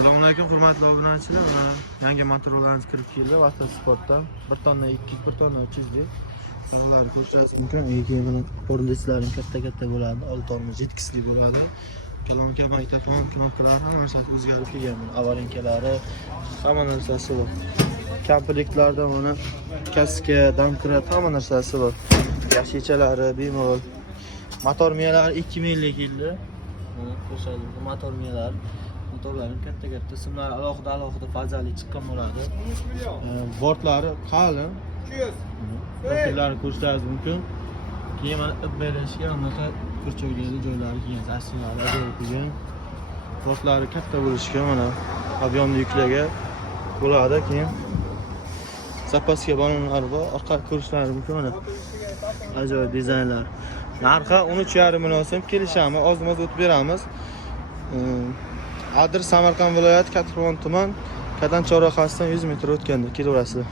Assalomu alaykum hurmatli obunachilar. Mana yangi motorlarimiz kirib keldi. Vata Sportdan 1 tonna 2, 1 tonna 300 lik. Ular ko'rishingiz mumkin. Keyin mana portleslari katta bo'ladi. 6 tonna jetkisli bo'ladi. Kolonka, magnitofon, knopkalar hamma narsasi o'zgarib kelgan. Avarinkalari, hamma narsasi bor. Komplektlarda mana kaska, domkrat hamma narsasi bor. Yashichalari bemalol. Motor miyalari 2000 lik keldi. Mana ko'rsatdim. Motor miyalari motorlarning katta simlari alohida fazali chiqqan bo'ladi. Bortlari qalin. Profillarni ko'rishingiz mumkin. Keyin mana ib berishga anaqa kurcho'gali joylari kelgan, zasillar kelgan. Bortlari katta bo'lishga mana ob'yomli yuklarga bo'ladi. Keyin zapaska balonlari bor. Orqa ko'rishingiz mumkin mana. Ajoyib dizaynlar. Narxi 13,5 million so'm kelishamiz. Oz-moz o'tib beramiz. Adres Samarqand viloyati Kataqo'rg'on tuman Kadan chorrahasidan 100 metr o'tganda kelaverasizlar.